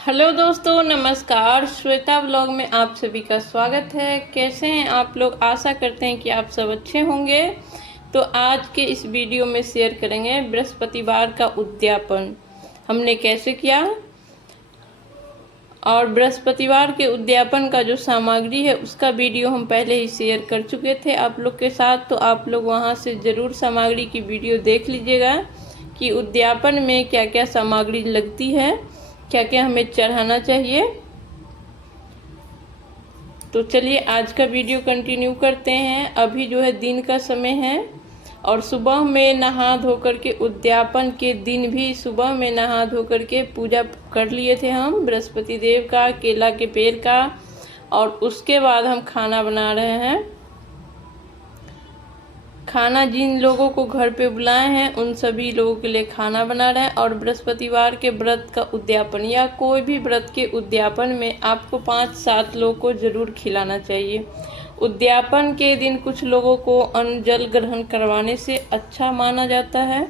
Hello दोस्तों, नमस्कार। Shweta vlog में आप सभी का स्वागत है। कैसे हैं आप लोग? आशा करते हैं कि आप सब अच्छे होंगे। तो आज के इस वीडियो में शेयर करेंगे बृहस्पतिवार का उद्यापन हमने कैसे किया, और बृहस्पतिवार के उद्यापन का जो सामग्री है उसका वीडियो हम पहले ही शेयर कर चुके थे आप लोग के साथ। तो आप लोग वहां से ज़रूर सामग्री की वीडियो देख लीजिएगा कि उद्यापन में क्या क्या सामग्री लगती है, क्या क्या हमें चढ़ाना चाहिए। तो चलिए आज का वीडियो कंटिन्यू करते हैं। अभी जो है दिन का समय है और सुबह में नहा धो कर के उद्यापन के दिन भी सुबह में नहा धो कर के पूजा कर लिए थे हम बृहस्पति देव का, केला के पेड़ का। और उसके बाद हम खाना बना रहे हैं। खाना जिन लोगों को घर पे बुलाए हैं उन सभी लोगों के लिए खाना बना रहे हैं। और बृहस्पतिवार के व्रत का उद्यापन या कोई भी व्रत के उद्यापन में आपको 5-7 लोग को ज़रूर खिलाना चाहिए। उद्यापन के दिन कुछ लोगों को अन्न जल ग्रहण करवाने से अच्छा माना जाता है,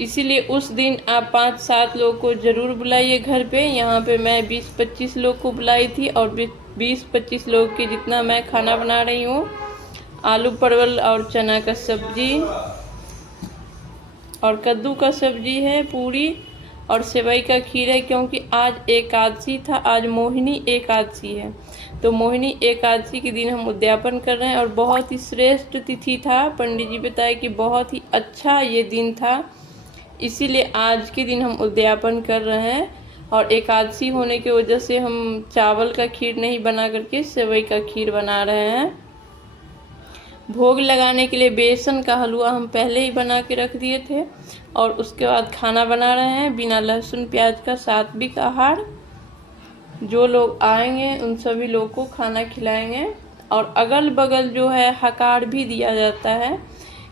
इसीलिए उस दिन आप 5-7 लोग को ज़रूर बुलाइए घर पे। यहाँ पे मैं 20-25 लोग को बुलाई थी और 20-25 लोग के जितना मैं खाना बना रही हूँ। आलू परवल और चना का सब्जी और कद्दू का सब्जी है, पूरी और सेवई का खीर है। क्योंकि आज एकादशी था, आज मोहिनी एकादशी है। तो मोहिनी एकादशी के दिन हम उद्यापन कर रहे हैं और बहुत ही श्रेष्ठ तिथि था। पंडित जी बताए कि बहुत ही अच्छा ये दिन था, इसीलिए आज के दिन हम उद्यापन कर रहे हैं। और एकादशी होने की वजह से हम चावल का खीर नहीं बना करके सेवई का खीर बना रहे हैं। भोग लगाने के लिए बेसन का हलवा हम पहले ही बना के रख दिए थे। और उसके बाद खाना बना रहे हैं बिना लहसुन प्याज का सात्विक आहार। जो लोग आएंगे उन सभी लोगों को खाना खिलाएंगे। और अगल बगल जो है हकार भी दिया जाता है,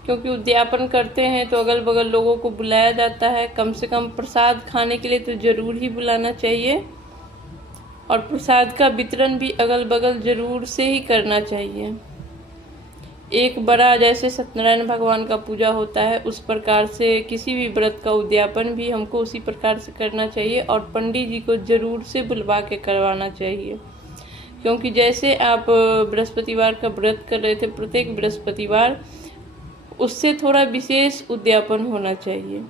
क्योंकि उद्यापन करते हैं तो अगल बगल लोगों को बुलाया जाता है। कम से कम प्रसाद खाने के लिए तो ज़रूर ही बुलाना चाहिए। और प्रसाद का वितरण भी अगल बगल ज़रूर से ही करना चाहिए। एक बड़ा जैसे सत्यनारायण भगवान का पूजा होता है उस प्रकार से किसी भी व्रत का उद्यापन भी हमको उसी प्रकार से करना चाहिए। और पंडित जी को ज़रूर से बुलवा के करवाना चाहिए, क्योंकि जैसे आप बृहस्पतिवार का व्रत कर रहे थे प्रत्येक बृहस्पतिवार, उससे थोड़ा विशेष उद्यापन होना चाहिए।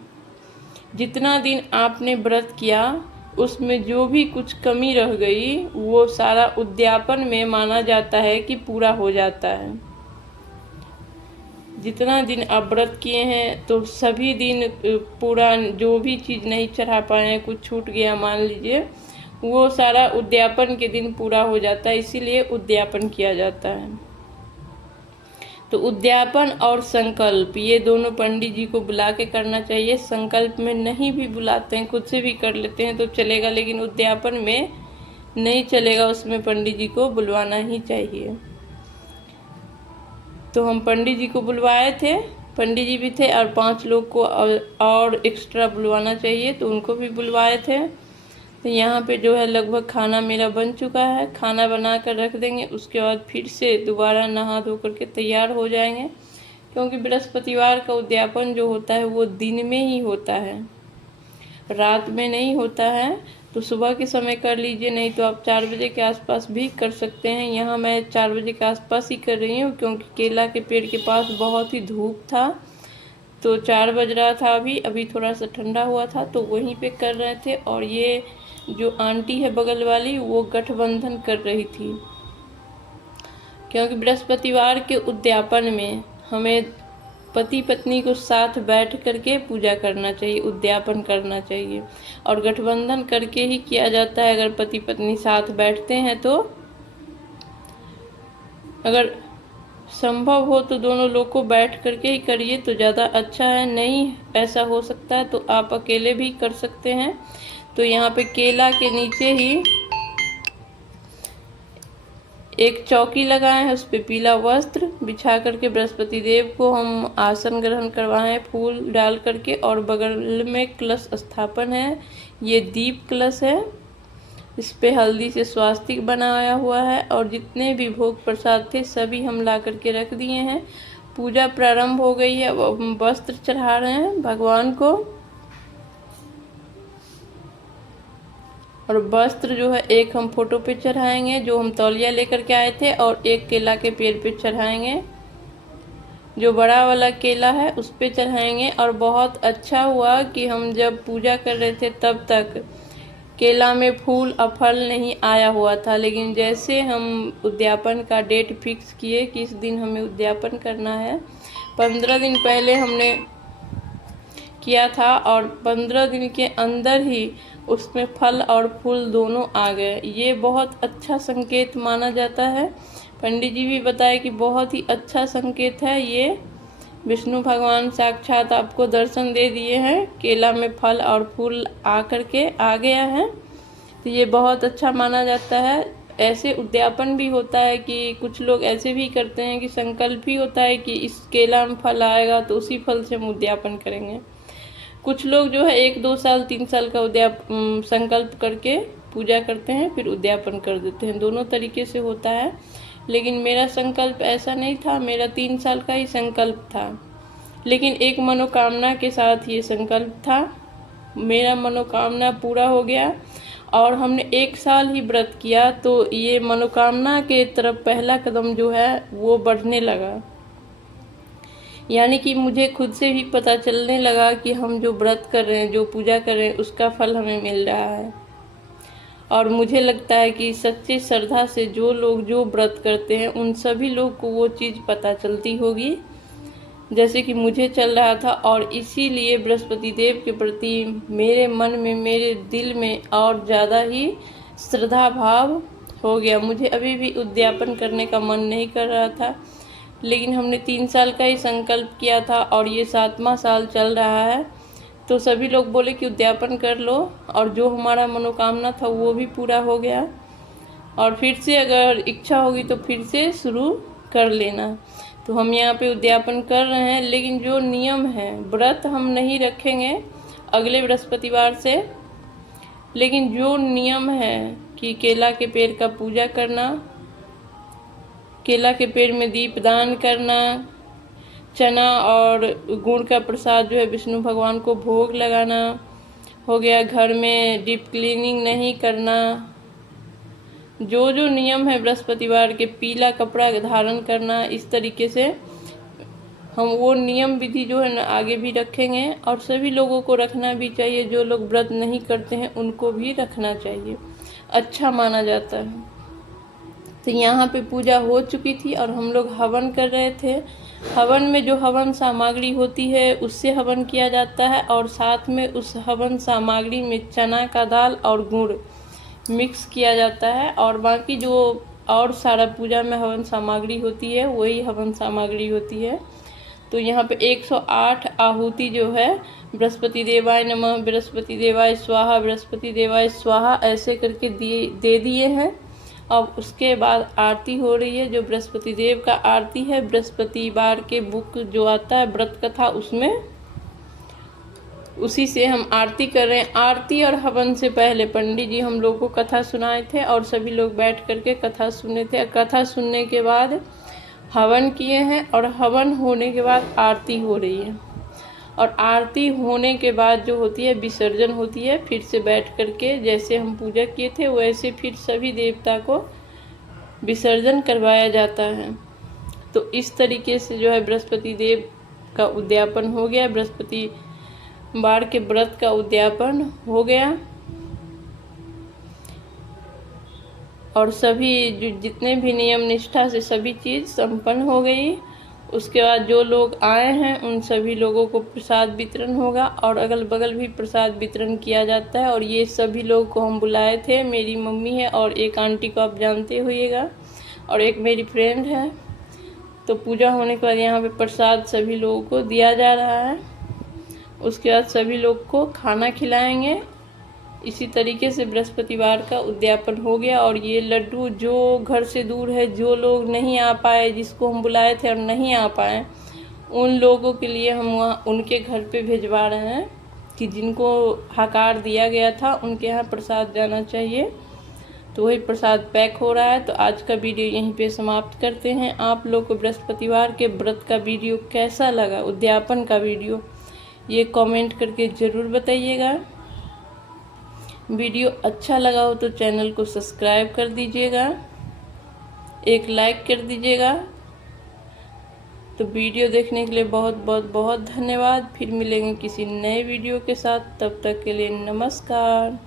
जितना दिन आपने व्रत किया उसमें जो भी कुछ कमी रह गई वो सारा उद्यापन में माना जाता है कि पूरा हो जाता है। जितना दिन आप व्रत किए हैं तो सभी दिन पूरा जो भी चीज़ नहीं चढ़ा पाए हैं, कुछ छूट गया मान लीजिए, वो सारा उद्यापन के दिन पूरा हो जाता है, इसीलिए उद्यापन किया जाता है। तो उद्यापन और संकल्प ये दोनों पंडित जी को बुला के करना चाहिए। संकल्प में नहीं भी बुलाते हैं, खुद से भी कर लेते हैं तो चलेगा, लेकिन उद्यापन में नहीं चलेगा, उसमें पंडित जी को बुलवाना ही चाहिए। तो हम पंडित जी को बुलवाए थे, पंडित जी भी थे और 5 लोग को और एक्स्ट्रा बुलवाना चाहिए तो उनको भी बुलवाए थे। तो यहाँ पे जो है लगभग खाना मेरा बन चुका है। खाना बना कर रख देंगे, उसके बाद फिर से दोबारा नहा धो करके तैयार हो जाएंगे। क्योंकि बृहस्पतिवार का उद्यापन जो होता है वो दिन में ही होता है, रात में नहीं होता है। तो सुबह के समय कर लीजिए, नहीं तो आप 4 बजे के आसपास भी कर सकते हैं। यहाँ मैं 4 बजे के आसपास ही कर रही हूँ, क्योंकि केला के पेड़ के पास बहुत ही धूप था। तो 4 बज रहा था, अभी थोड़ा सा ठंडा हुआ था तो वहीं पे कर रहे थे। और ये जो आंटी है बगल वाली वो गठबंधन कर रही थी, क्योंकि बृहस्पतिवार के उद्यापन में हमें पति पत्नी को साथ बैठ करके पूजा करना चाहिए, उद्यापन करना चाहिए। और गठबंधन करके ही किया जाता है। अगर पति पत्नी साथ बैठते हैं तो अगर संभव हो तो दोनों लोग को बैठ करके ही करिए तो ज़्यादा अच्छा है। नहीं ऐसा हो सकता है तो आप अकेले भी कर सकते हैं। तो यहाँ पे केला के नीचे ही एक चौकी लगाए हैं, उस पे पीला वस्त्र बिछा करके बृहस्पति देव को हम आसन ग्रहण करवाएं फूल डाल करके। और बगल में कलश स्थापन है, ये दीप कलश है, इस पे हल्दी से स्वास्तिक बनाया हुआ है। और जितने भी भोग प्रसाद थे सभी हम ला करके रख दिए हैं। पूजा प्रारंभ हो गई है, अब हम वस्त्र चढ़ा रहे हैं भगवान को। और वस्त्र जो है एक हम फोटो पे चढ़ाएंगे जो हम तौलिया लेकर के आए थे, और एक केला के पेड़ पे चढ़ाएंगे, जो बड़ा वाला केला है उस पे चढ़ाएंगे। और बहुत अच्छा हुआ कि हम जब पूजा कर रहे थे तब तक केला में फूल और फल नहीं आया हुआ था, लेकिन जैसे हम उद्यापन का डेट फिक्स किए कि इस दिन हमें उद्यापन करना है, 15 दिन पहले हमने किया था और 15 दिन के अंदर ही उसमें फल और फूल दोनों आ गए। ये बहुत अच्छा संकेत माना जाता है। पंडित जी भी बताए कि बहुत ही अच्छा संकेत है ये, विष्णु भगवान साक्षात आपको दर्शन दे दिए हैं, केला में फल और फूल आ करके आ गया है, तो ये बहुत अच्छा माना जाता है। ऐसे उद्यापन भी होता है कि कुछ लोग ऐसे भी करते हैं कि संकल्प ही होता है कि इस केला में फल आएगा तो उसी फल से हम उद्यापन करेंगे। कुछ लोग जो है 1-2 साल 3 साल का संकल्प करके पूजा करते हैं फिर उद्यापन कर देते हैं, दोनों तरीके से होता है। लेकिन मेरा संकल्प ऐसा नहीं था, मेरा 3 साल का ही संकल्प था, लेकिन एक मनोकामना के साथ ये संकल्प था। मेरा मनोकामना पूरा हो गया और हमने 1 साल ही व्रत किया, तो ये मनोकामना के तरफ पहला कदम जो है वो बढ़ने लगा। यानी कि मुझे खुद से भी पता चलने लगा कि हम जो व्रत कर रहे हैं, जो पूजा कर रहे हैं, उसका फल हमें मिल रहा है। और मुझे लगता है कि सच्ची श्रद्धा से जो लोग जो व्रत करते हैं उन सभी लोग को वो चीज़ पता चलती होगी, जैसे कि मुझे चल रहा था। और इसीलिए बृहस्पति देव के प्रति मेरे मन में, मेरे दिल में और ज़्यादा ही श्रद्धा भाव हो गया। मुझे अभी भी उद्यापन करने का मन नहीं कर रहा था, लेकिन हमने 3 साल का ही संकल्प किया था और ये 7वां साल चल रहा है। तो सभी लोग बोले कि उद्यापन कर लो, और जो हमारा मनोकामना था वो भी पूरा हो गया। और फिर से अगर इच्छा होगी तो फिर से शुरू कर लेना। तो हम यहाँ पे उद्यापन कर रहे हैं, लेकिन जो नियम है, व्रत हम नहीं रखेंगे अगले बृहस्पतिवार से, लेकिन जो नियम है कि केला के पेड़ का पूजा करना, केला के पेड़ में दीपदान करना, चना और गुड़ का प्रसाद जो है विष्णु भगवान को भोग लगाना हो गया, घर में डीप क्लीनिंग नहीं करना, जो जो नियम है बृहस्पतिवार के, पीला कपड़ा धारण करना, इस तरीके से हम वो नियम विधि जो है ना आगे भी रखेंगे। और सभी लोगों को रखना भी चाहिए, जो लोग व्रत नहीं करते हैं उनको भी रखना चाहिए, अच्छा माना जाता है। तो यहाँ पे पूजा हो चुकी थी और हम लोग हवन कर रहे थे। हवन में जो हवन सामग्री होती है उससे हवन किया जाता है, और साथ में उस हवन सामग्री में चना का दाल और गुड़ मिक्स किया जाता है, और बाकी जो और सारा पूजा में हवन सामग्री होती है वही हवन सामग्री होती है। तो यहाँ पे 108 आहुति जो है, बृहस्पति देवाय नमः, बृहस्पति देवाय स्वाहा, बृहस्पति देवाय स्वाहा, ऐसे करके दे दिए हैं। अब उसके बाद आरती हो रही है, जो बृहस्पति देव का आरती है, बृहस्पतिवार के बुक जो आता है व्रत कथा, उसमें उसी से हम आरती कर रहे हैं। आरती और हवन से पहले पंडित जी हम लोग को कथा सुनाए थे और सभी लोग बैठ करके कथा सुने थे। कथा सुनने के बाद हवन किए हैं, और हवन होने के बाद आरती हो रही है, और आरती होने के बाद जो होती है विसर्जन होती है। फिर से बैठ करके जैसे हम पूजा किए थे वैसे फिर सभी देवता को विसर्जन करवाया जाता है। तो इस तरीके से जो है बृहस्पति देव का उद्यापन हो गया, बृहस्पतिवार के व्रत का उद्यापन हो गया। और सभी जितने भी नियम निष्ठा से सभी चीज़ संपन्न हो गई। उसके बाद जो लोग आए हैं उन सभी लोगों को प्रसाद वितरण होगा, और अगल बगल भी प्रसाद वितरण किया जाता है। और ये सभी लोग को हम बुलाए थे, मेरी मम्मी है और एक आंटी को आप जानते होइएगा, और एक मेरी फ्रेंड है। तो पूजा होने के बाद यहाँ पे प्रसाद सभी लोगों को दिया जा रहा है। उसके बाद सभी लोग को खाना खिलाएंगे। इसी तरीके से बृहस्पतिवार का उद्यापन हो गया। और ये लड्डू जो घर से दूर है, जो लोग नहीं आ पाए, जिसको हम बुलाए थे और नहीं आ पाए, उन लोगों के लिए हम वहाँ उनके घर पे भिजवा रहे हैं कि जिनको हकार दिया गया था उनके यहाँ प्रसाद जाना चाहिए। तो वही प्रसाद पैक हो रहा है। तो आज का वीडियो यहीं पे समाप्त करते हैं। आप लोग को बृहस्पतिवार के व्रत का वीडियो कैसा लगा, उद्यापन का वीडियो, ये कमेंट करके ज़रूर बताइएगा। वीडियो अच्छा लगा हो तो चैनल को सब्सक्राइब कर दीजिएगा, एक लाइक कर दीजिएगा। तो वीडियो देखने के लिए बहुत बहुत बहुत धन्यवाद। फिर मिलेंगे किसी नए वीडियो के साथ, तब तक के लिए नमस्कार।